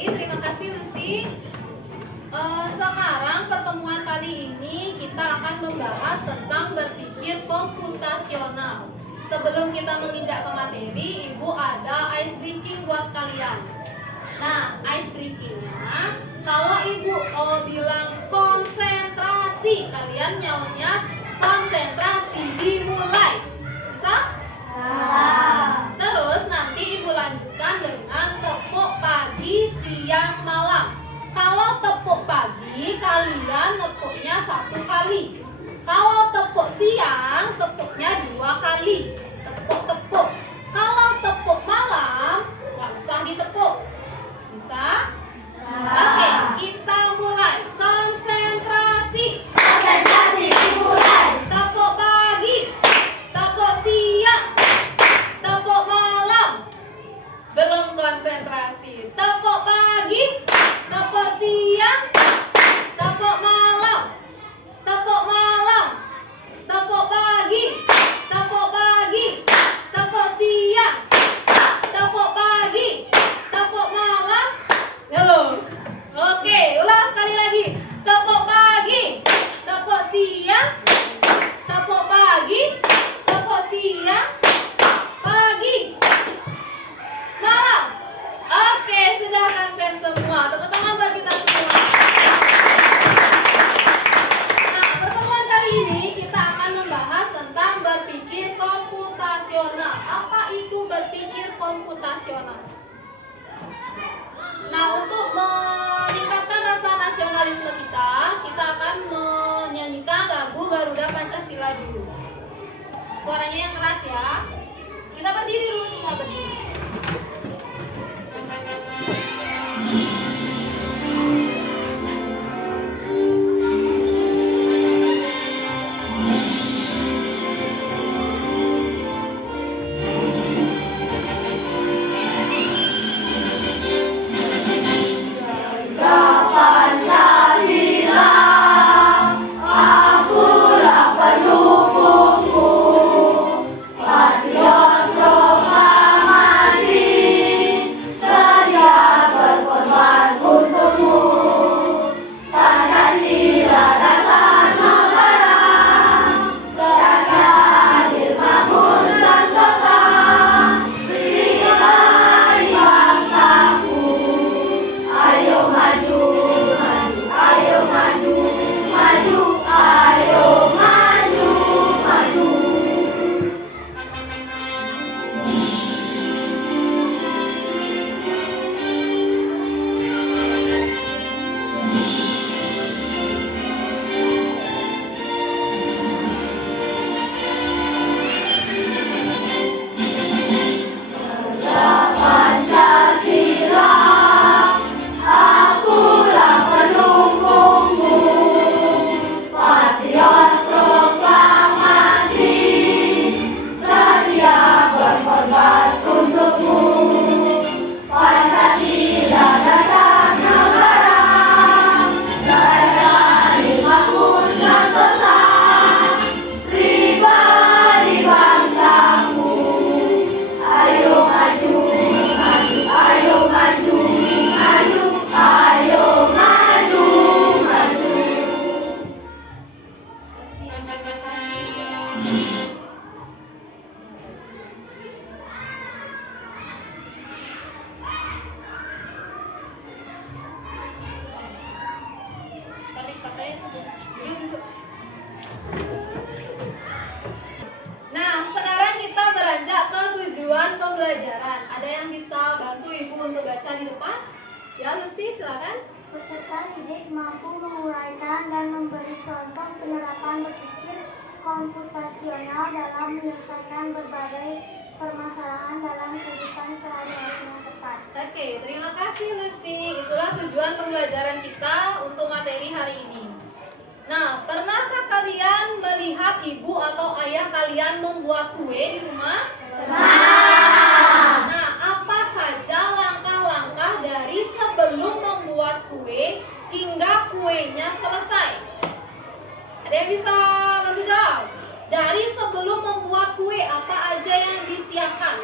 kembali. Terima kasih Lucy. Sekarang pertemuan kali ini kita akan membahas tentang berpikir komputasional. Sebelum kita menginjak ke materi, Ibu ada ice breaking buat kalian. Nah, ice breakingnya, kalau Ibu bilang konsentrasi, kalian jawabnya konsentrasi, dimulai. Bisa? Terus nanti Ibu lanjutkan dengan tepuk pagi, siang, malam. Kalau tepuk pagi, kalian tepuknya 1 kali. Kalau tepuk siang, tepuknya 2 kali. Tepuk-tepuk. Kalau tepuk malam, nggak usah ditepuk. Bisa? Oke, kita mulai. Konsentrasi. Konsentrasi dimulai. Tepuk pagi. Tepuk siang. Tepuk malam. Belum konsentrasi. Tepuk pagi. Tepuk siang. Tepuk malam. Tepuk malam. Tepuk pagi. Tepuk pagi. Tepuk siang. Tepuk pagi. Tepuk malam. Belum. Oke, ulang sekali lagi. Tepuk pagi. Tepuk siang. Tepuk pagi. Tepuk siang. Pagi. Malam. Oke, sudah konsen semua. Tepuk tangan buat kita semua. Nah, pertemuan kali ini kita akan membahas tentang berpikir komputasional. Apa itu berpikir komputasional? Nah, untuk meningkatkan rasa nasionalisme kita akan menyanyikan lagu Garuda Pancasila dulu. Suaranya yang keras ya. Kita berdiri dulu, semua berdiri. Nah, sekarang kita beranjak ke tujuan pembelajaran. Ada yang bisa bantu Ibu untuk baca di depan? Ya, Lucy, silakan. Peserta didik mampu menguraikan dan memberi contoh penerapan berpikir komputasional dalam menyelesaikan berbagai permasalahan dalam kehidupan sehari-hari yang tepat. Oke, terima kasih Lucy. Itulah tujuan pembelajaran kita untuk materi hari ini. Nah, pernahkah kalian melihat ibu atau ayah kalian membuat kue di rumah? Pernah. Nah, apa saja langkah-langkah dari sebelum membuat kue hingga kuenya selesai? Ada yang bisa bantu jawab? Dari sebelum membuat kue, apa aja yang disiapkan?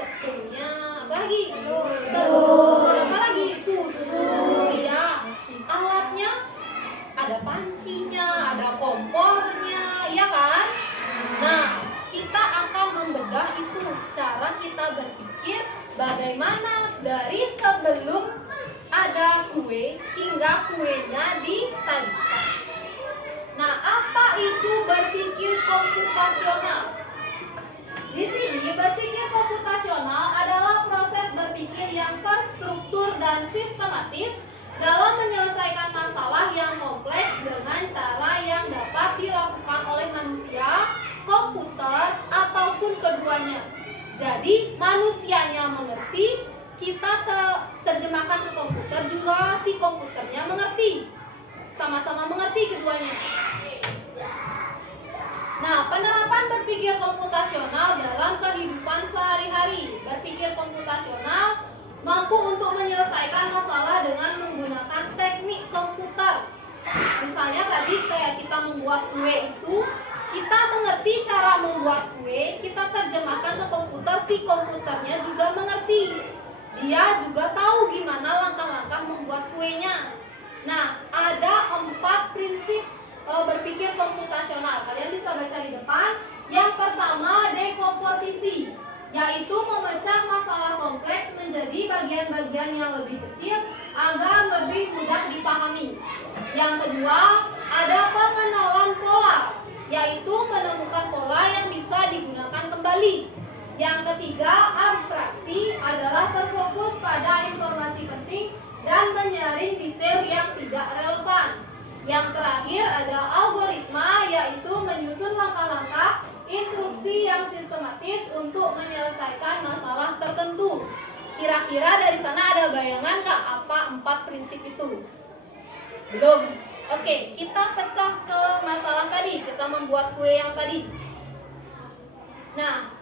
Tepungnya, apa lagi? Telur. Apa lagi? dari sebelum ada kue hingga kuenya disajikan. Nah, apa itu berpikir komputasional? Di sini berpikir komputasional adalah proses berpikir yang terstruktur dan sistematis dalam menyelesaikan masalah yang kompleks dengan cara yang dapat dilakukan oleh manusia, komputer, ataupun keduanya. Jadi manusianya mengerti, kita terjemahkan ke komputer, juga si komputernya mengerti. Sama-sama mengerti keduanya. Nah, penerapan berpikir komputasional dalam kehidupan sehari-hari. Berpikir komputasional mampu untuk menyelesaikan masalah dengan menggunakan teknik komputer. Misalnya tadi kayak kita membuat kue itu, kita mengerti cara membuat kue, kita terjemahkan ke komputer, si komputernya juga mengerti. Dia juga tahu gimana langkah-langkah membuat kuenya. Nah, ada 4 prinsip berpikir komputasional. Kalian bisa baca di depan. Yang pertama, dekomposisi, yaitu memecah masalah kompleks menjadi bagian-bagian yang lebih kecil agar lebih mudah dipahami. Yang kedua, ada pengenalan pola, yaitu menemukan pola yang bisa digunakan kembali. Yang ketiga, abstraksi, adalah berfokus pada informasi penting dan menyaring detail yang tidak relevan. Yang terakhir ada algoritma, yaitu menyusun langkah-langkah instruksi yang sistematis untuk menyelesaikan masalah tertentu. Kira-kira dari sana ada bayangan nggak apa 4 prinsip itu? Belum? Oke, kita pecah ke masalah tadi. Kita membuat kue yang tadi. Nah,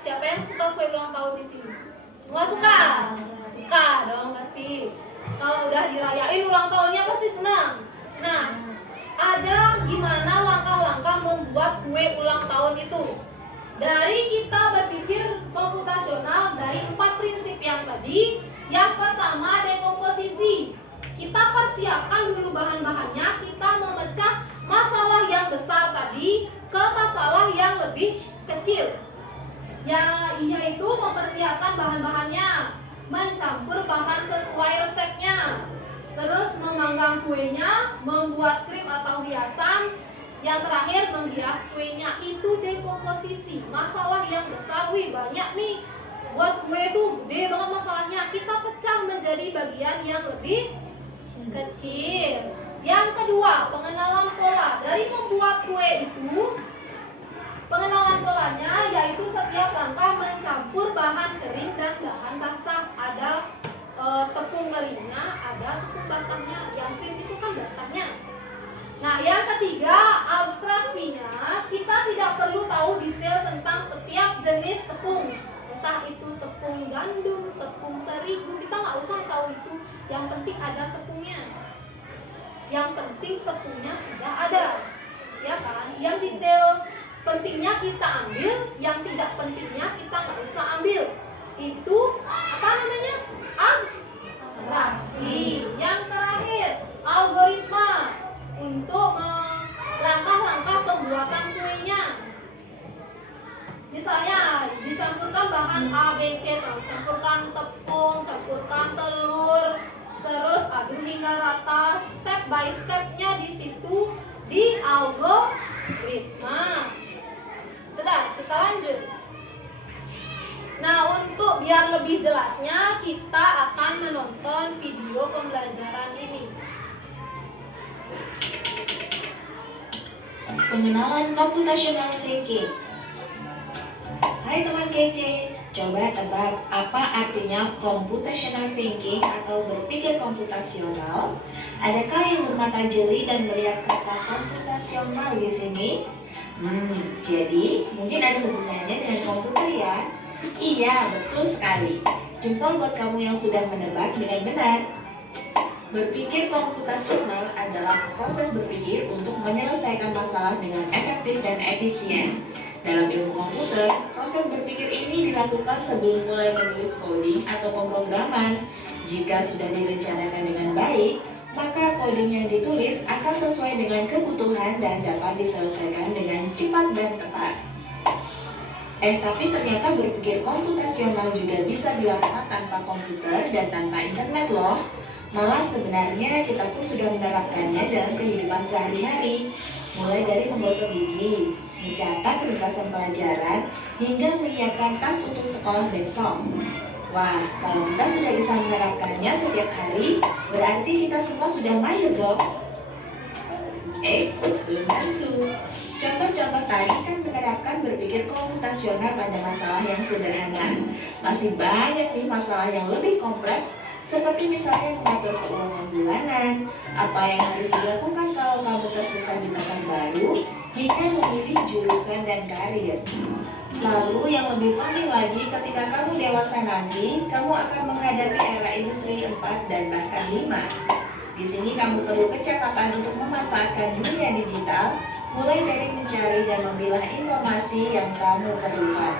siapa yang suka kue ulang tahun di sini? Semua suka? Suka dong pasti. Kalau udah dirayain ulang tahunnya pasti senang. Nah, ada gimana langkah-langkah membuat kue ulang tahun itu? Dari kita berpikir komputasional dari 4 prinsip yang tadi. Yang pertama, dekomposisi. Kita persiapkan dulu bahan-bahannya, kita memecah masalah yang besar tadi ke masalah yang lebih kecil. Yaitu mempersiapkan bahan-bahannya, mencampur bahan sesuai resepnya, terus memanggang kuenya, membuat krim atau hiasan, yang terakhir menghias kuenya. Itu dekomposisi. Masalah yang besar, wih banyak nih, buat kue itu gede banget masalahnya, kita pecah menjadi bagian yang lebih kecil. Yang kedua, pengenalan pola. Dari membuat kue itu, pengenalan polanya yaitu setiap langkah mencampur bahan kering dan bahan basah. Ada tepung keringnya, ada tepung basahnya. Yang krim itu kan basahnya. Nah, yang ketiga, abstraksinya. Kita tidak perlu tahu detail tentang setiap jenis tepung, entah itu tepung gandum, tepung terigu, kita nggak usah tahu itu. Yang penting ada tepungnya. Yang penting tepungnya sudah ada, ya kan? Yang detail pentingnya kita ambil, yang tidak pentingnya kita nggak usah ambil. Itu apa namanya? Abstraksi. Yang terakhir, algoritma, untuk langkah-langkah pembuatan kuenya. Misalnya dicampurkan bahan A, B, C, campurkan tepung, campurkan telur, terus aduk hingga rata. Step by stepnya di situ di algoritma. Sudah, kita lanjut. Nah, untuk biar lebih jelasnya, kita akan menonton video pembelajaran ini. Pengenalan computational thinking. Hai teman kece, coba tebak apa artinya computational thinking atau berpikir komputasional? Adakah yang bermata jeli dan melihat kata komputasional di sini? Jadi mungkin ada hubungannya dengan komputer ya? Iya, betul sekali. Jempol buat kamu yang sudah menebak dengan benar. Berpikir komputasional adalah proses berpikir untuk menyelesaikan masalah dengan efektif dan efisien. Dalam ilmu komputer, proses berpikir ini dilakukan sebelum mulai menulis coding atau pemrograman. Jika sudah direncanakan dengan baik, maka coding yang ditulis akan sesuai dengan kebutuhan dan dapat diselesaikan dengan cepat dan tepat. Tapi ternyata berpikir komputasional juga bisa dilakukan tanpa komputer dan tanpa internet loh. Malah sebenarnya kita pun sudah menerapkannya dalam kehidupan sehari-hari. Mulai dari menggosok gigi, mencatat ringkasan pelajaran, hingga menyiapkan tas untuk sekolah besok. Wah, kalau kita sudah bisa menerapkannya setiap hari, berarti kita semua sudah mahir dong. Belum tentu. Contoh-contoh tadi kan menerapkan berpikir komputasional pada masalah yang sederhana. Masih banyak nih masalah yang lebih kompleks, seperti misalnya mengatur keuangan bulanan, apa yang harus dilakukan kalau kamu tersesat di tempat baru, hingga memilih jurusan dan karir. Lalu yang lebih penting lagi, ketika kamu dewasa nanti, kamu akan menghadapi era industri 4 dan bahkan 5. Di sini kamu perlu kecakapan untuk memanfaatkan dunia digital, mulai dari mencari dan memilah informasi yang kamu perlukan,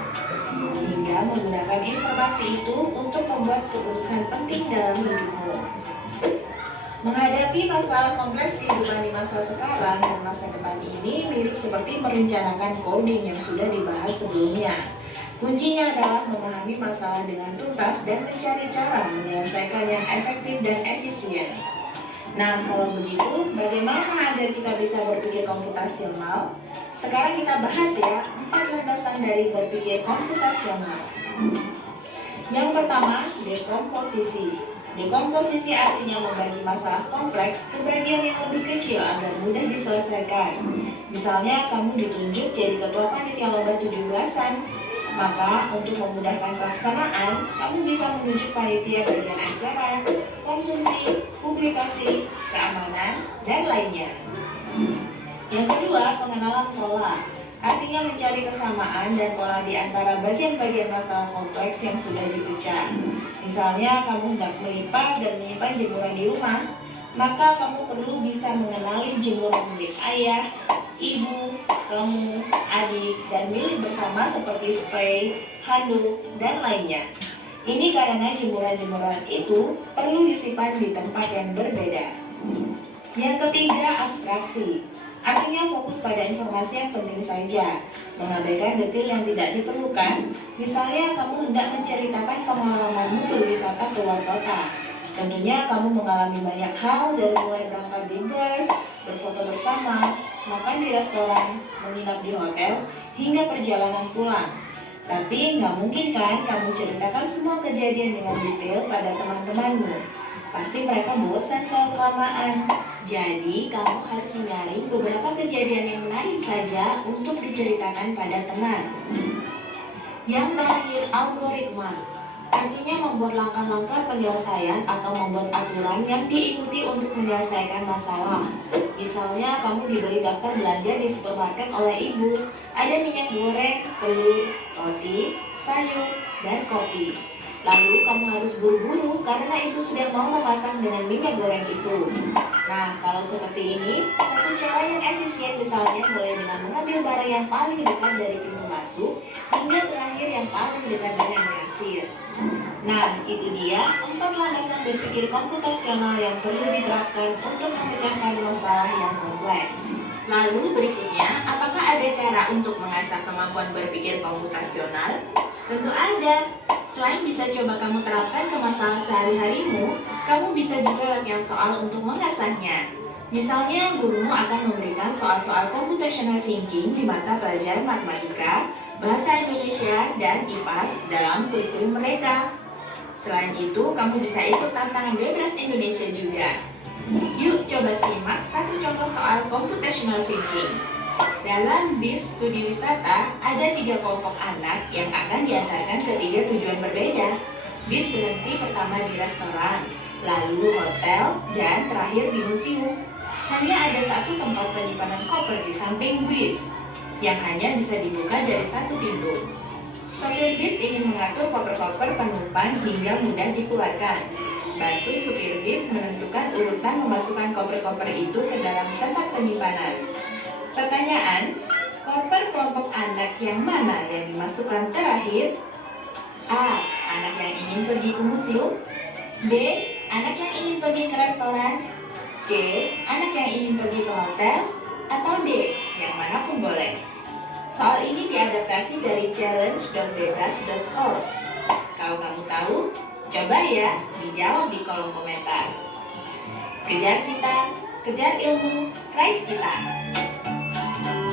hingga menggunakan informasi itu untuk membuat keputusan penting dalam hidupmu. Menghadapi masalah kompleks kehidupan di masa sekarang dan masa depan ini mirip seperti merencanakan coding yang sudah dibahas sebelumnya. Kuncinya adalah memahami masalah dengan tuntas dan mencari cara menyelesaikan yang efektif dan efisien. Nah, kalau begitu, bagaimana agar kita bisa berpikir komputasional? Sekarang kita bahas ya, 4 landasan dari berpikir komputasional. Yang pertama, dekomposisi. Dekomposisi artinya membagi masalah kompleks ke bagian yang lebih kecil agar mudah diselesaikan. Misalnya, kamu ditunjuk jadi ketua panitia lomba 17-an. Maka, untuk memudahkan pelaksanaan, kamu bisa menunjuk panitia bagian acara, konsumsi, publikasi, keamanan, dan lainnya. Yang kedua, pengenalan pola. Artinya mencari kesamaan dan pola di antara bagian-bagian masalah kompleks yang sudah dipecah. Misalnya, kamu hendak melipat dan menyimpan jemuran di rumah, maka kamu perlu bisa mengenali jemuran milik ayah, ibu, kamu, adik, dan milik bersama seperti spray, handuk, dan lainnya. Ini karena jemuran-jemuran itu perlu disimpan di tempat yang berbeda. Yang ketiga, abstraksi. Artinya fokus pada informasi yang penting saja, mengabaikan detail yang tidak diperlukan. Misalnya, kamu hendak menceritakan pengalamanmu berwisata ke luar kota. Tentunya kamu mengalami banyak hal, dari mulai berangkat di bus, berfoto bersama, makan di restoran, menginap di hotel, hingga perjalanan pulang. Tapi nggak mungkin kan kamu ceritakan semua kejadian dengan detail pada teman-temanmu. Pasti mereka bosan kalau kelamaan. Jadi kamu harus menyaring beberapa kejadian yang menarik saja untuk diceritakan pada teman. Yang terakhir, algoritma. Artinya membuat langkah-langkah penyelesaian atau membuat aturan yang diikuti untuk menyelesaikan masalah. Misalnya, kamu diberi daftar belanja di supermarket oleh ibu. Ada minyak goreng, telur, roti, sayur, dan kopi. Lalu kamu harus buru-buru karena ibu sudah mau memasak dengan minyak goreng itu. Nah, kalau seperti ini, satu cara yang efisien misalnya mulai dengan mengambil barang yang paling dekat dari pintu masuk hingga terakhir yang paling dekat dengan kasir. Nah, itu dia 4 landasan berpikir komputasional yang perlu diterapkan untuk memecahkan masalah yang kompleks. Lalu berikutnya, apakah ada cara untuk mengasah kemampuan berpikir komputasional? Tentu ada. Selain bisa coba kamu terapkan ke masalah sehari-harimu, kamu bisa juga latihan soal untuk mengasahnya. Misalnya, gurumu akan memberikan soal-soal computational thinking di mata pelajaran matematika, bahasa Indonesia, dan IPAS dalam kurikulum mereka. Selain itu, kamu bisa ikut tantangan bebas Indonesia juga. Yuk coba simak satu contoh soal computational thinking. Dalam bis studi wisata, ada 3 kelompok anak yang akan diantarkan ke 3 tujuan berbeda. Bis berhenti pertama di restoran, lalu hotel, dan terakhir di museum. Hanya ada satu tempat penyimpanan koper di samping bis, yang hanya bisa dibuka dari satu pintu. Sopir bis ingin mengatur koper-koper penumpang hingga mudah dikeluarkan. Bantu supir bis menentukan urutan memasukkan koper-koper itu ke dalam tempat penyimpanan. Pertanyaan, koper kelompok anak yang mana yang dimasukkan terakhir? A. Anak yang ingin pergi ke museum. B. Anak yang ingin pergi ke restoran. C. Anak yang ingin pergi ke hotel. Atau D. Yang mana pun boleh. Soal ini diadaptasi dari challenge.bebas.org. Kalau kamu tahu, coba ya dijawab di kolom komentar. Kejar cita, kejar ilmu, raih cita.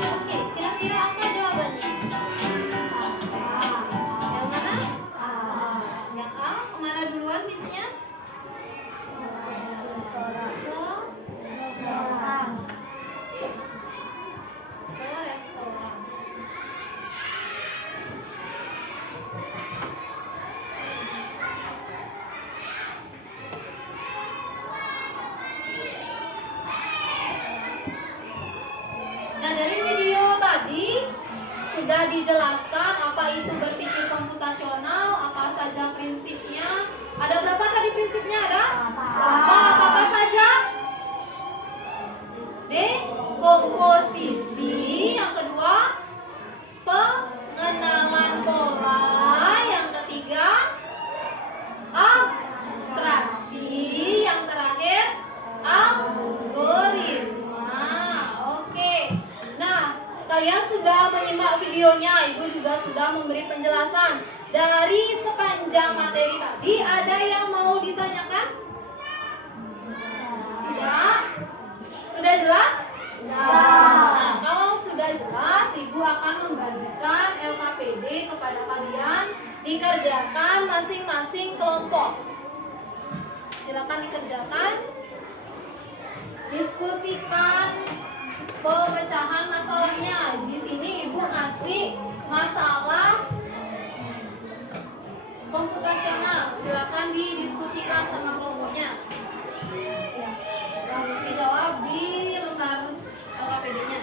Oke, kira-kira apa jawabannya? Yang mana? Yang A, kemana duluan bisnya? Ke restoran. Nah, dari video tadi sudah dijelaskan apa itu berpikir komputasional, apa saja prinsipnya. Ada berapa tadi prinsipnya? Ada? Empat. Apa saja? Dekomposisi. Yang kedua, pengenalan pola. Yang ketiga, abstraksi. Yang terakhir, algoritma. Oke. Nah, kalian sudah menyimak videonya. Ibu juga sudah memberi penjelasan. Dari sepanjang materi tadi, ada yang mau ditanyakan? Tidak? Sudah jelas? Nah, kalau sudah jelas, Ibu akan membagikan LKPD kepada kalian, dikerjakan masing-masing kelompok. Silakan dikerjakan. Diskusikan pemecahan masalahnya. Di sini Ibu ngasih masalah komputasional. Silakan didiskusikan sama kelompoknya. Langsung dijawab di lembar LKPD-nya.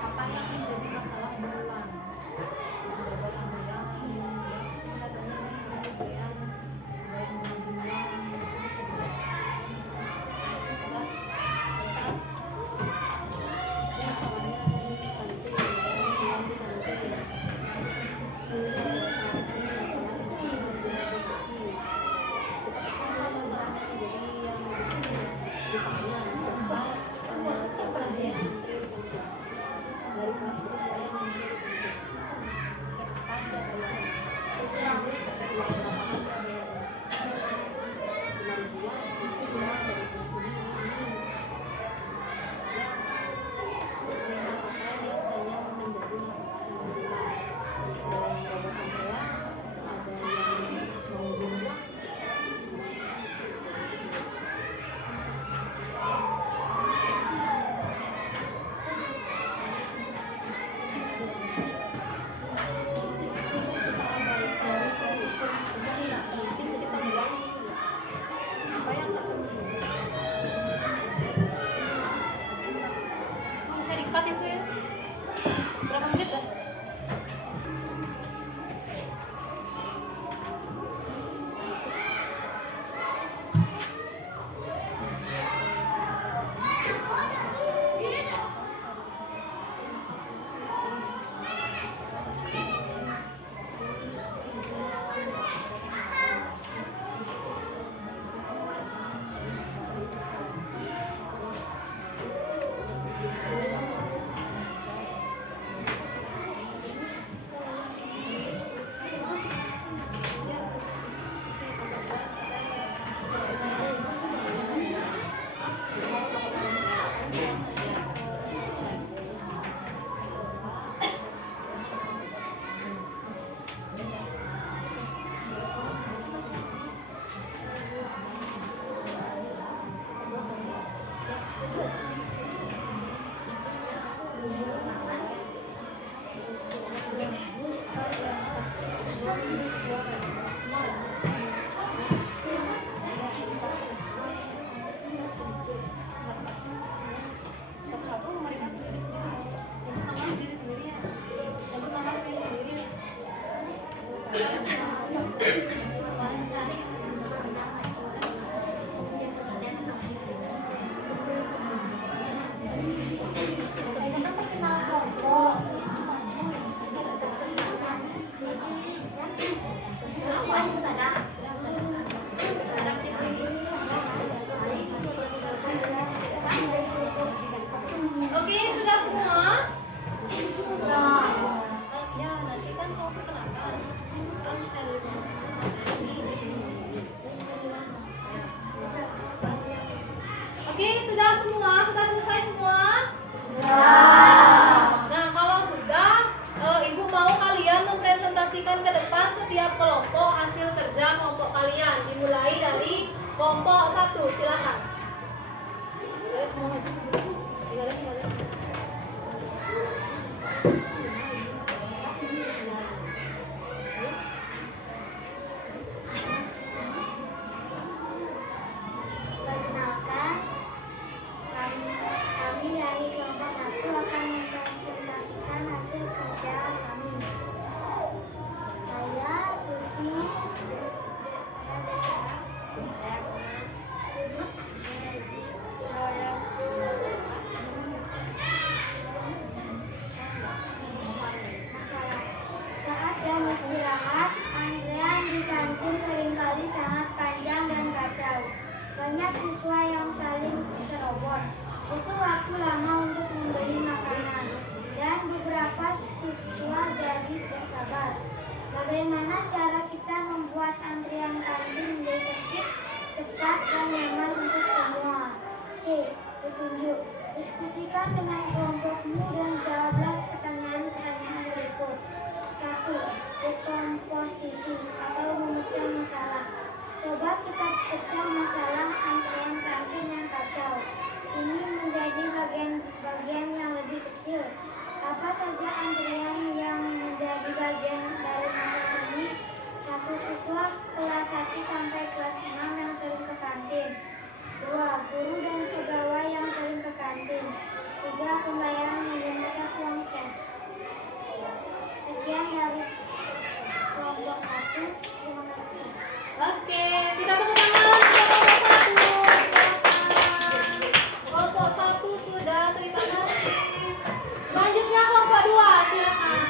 Apa yang menjadi masalah berulang? Kelompok 1, silakan. Ayo semua maju. Tinggalin. Perkenalkan, kami dari kelompok 1 akan mempresentasikan hasil kerja kami. Saya Lucy, saya Bella, masalah. Saat jam istirahat, antrean di kantin seringkali sangat panjang dan kacau. Banyak siswa yang saling serobot, butuh waktu lama untuk membeli makanan, dan beberapa siswa jadi tidak sabar. Bagaimana cara kita membuat antrian kantin menjadi tertib, cepat, dan nyaman untuk semua? C. Petunjuk. Diskusikan dengan kelompokmu dan jawablah pertanyaan-pertanyaan berikut. 1. Dekomposisi atau memecah masalah. Coba kita pecah masalah antrian kantin yang kacau ini menjadi bagian-bagian yang lebih kecil. Apa saja antrian yang menjadi bagian dari masalah ini? 1. Siswa kelas 1 sampai kelas 6 yang sering ke kantin. 2. Guru dan pegawai yang sering ke kantin. 3. Pembayaran menggunakan uang cash. Sekian dari kelompok 1. Terima kasih. Oke, kita tepuk tangan untuk kelompok 1. Kelompok 1 sudah, terima kasih. Selanjutnya kelompok 2, silakan.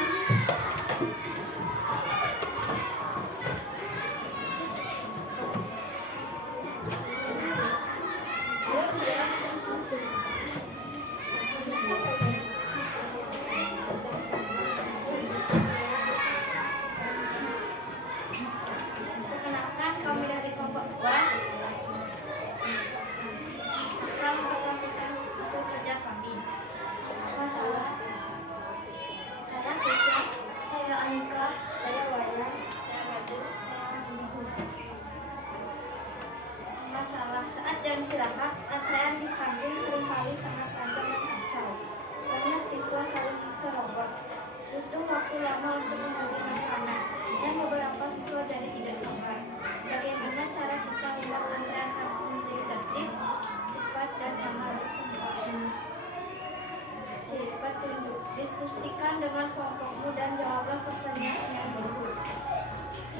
Perkenalkan, kami dari kelompok 2 akan mempresentasikan hasil kerja kami. Masalah. Saya Tisha, saya Anika, saya Wayan, saya Madu, saya Bihu. Masalah. Saat jam istirahat, antrean di kantin seringkali sangat panjang dan kacau. Banyak siswa saling serobot, butuh waktu lama untuk membeli makanan, dan beberapa siswa jadi tidak sabar. Bagaimana cara kita membuat antrean kantin menjadi tertib, cepat, dan nyaman untuk semua ini? C. Petunjuk. Diskusikan dengan kelompokmu dan jawablah pertanyaan yang berikut.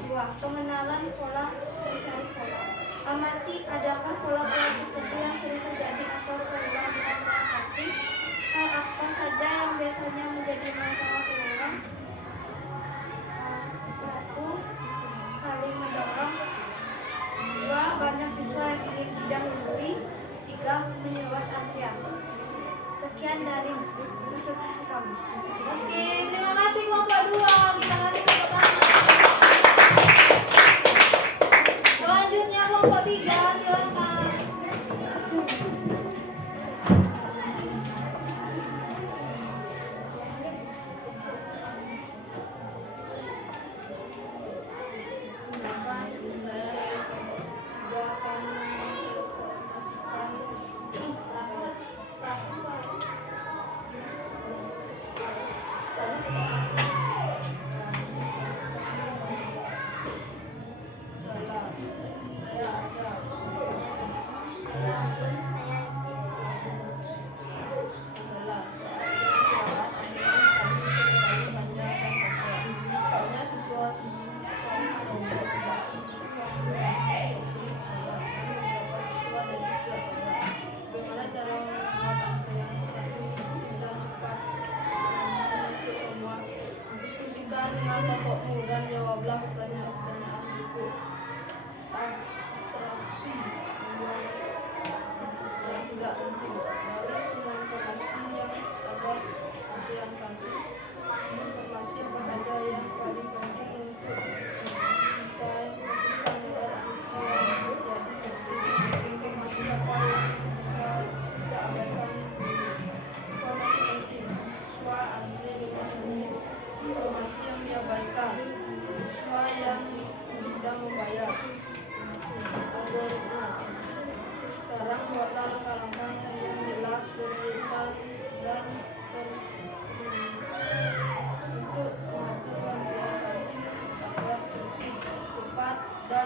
2. Pengenalan pola mencari pola. Amati adakah pola-pola tertentu yang sering terjadi atau terulang di antrean kantin? Hal apa saja yang biasanya menjadi masalah terulang? 1. Saling mendorong. 2. Banyak siswa yang ingin didahului. 3. Menyulut antrian. Sekian dari presentasi kami. Oke, terima kasih kelompok 2. Kita kasih tepuk tangan. Selanjutnya kelompok 3, silakan.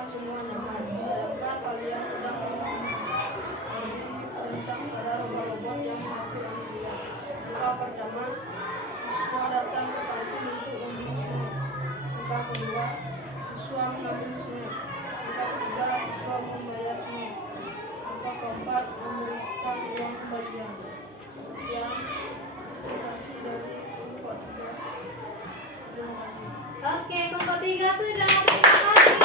semua nyaman. Bayangkan kalian sedang perintah pada robot-robot yang mengatur dunia. Langkah pertama, siswa datang ke kantin untuk membeli snack. Langkah kedua, siswa mengambil snack. Langkah ketiga, siswa membayar snack. Langkah keempat, memberikan uang kembalian. Sekian presentasi dari kelompok 3. Terima kasih. Oke, kelompok 3 sudah. Terima kasih.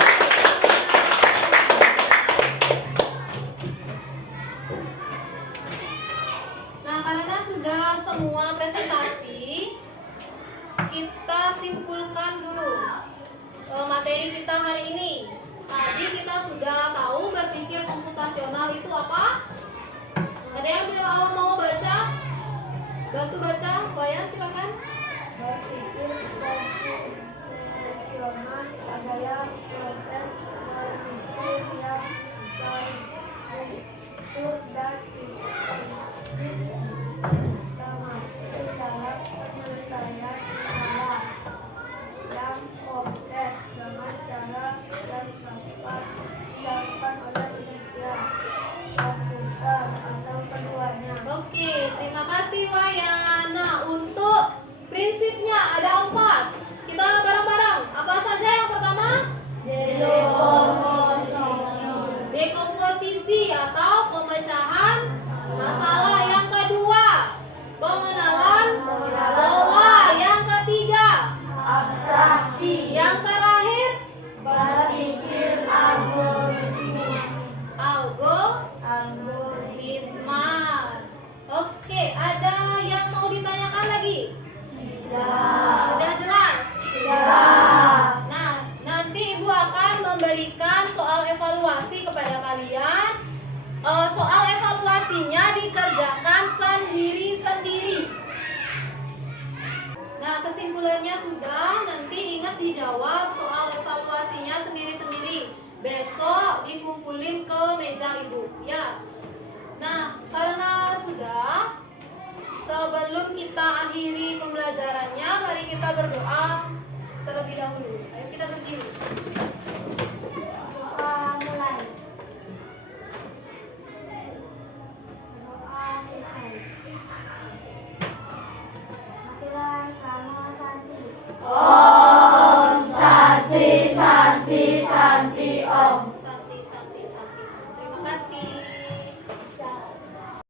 Nah, karena sudah semua presentasi, kita simpulkan dulu materi kita hari ini. Tadi kita sudah tahu berpikir komputasional itu apa? Ada yang mau baca? Bantu baca, Wayan silakan. Berpikir komputasional adalah proses berpikir yang terstruktur dan sistematis dalam penyelesaian masalah yang kompleks dengan cara yang dapat dilakukan oleh manusia, komputer, atau keduanya. Oke, terima kasih Wayan. Nah, untuk prinsipnya ada 4. Kita bareng-bareng. Apa saja yang pertama? Dekomposisi atau pemecahan masalah. Yang kedua, pengenalan pola. Yang ketiga, Abstraksi. yang terakhir, Berpikir algoritma. Oke, ada yang mau ditanyakan lagi? Sudah jelas? Nah, nanti Ibu akan memberikan soal evaluasi kepada kalian. Soal evaluasinya dikerjakan sendiri-sendiri. Nah, kesimpulannya sudah. Nanti ingat dijawab soal evaluasinya sendiri-sendiri. Besok dikumpulin ke meja Ibu, ya. Nah, karena sudah, sebelum kita akhiri pembelajarannya, mari kita berdoa terlebih dahulu. Ayo kita berdiri.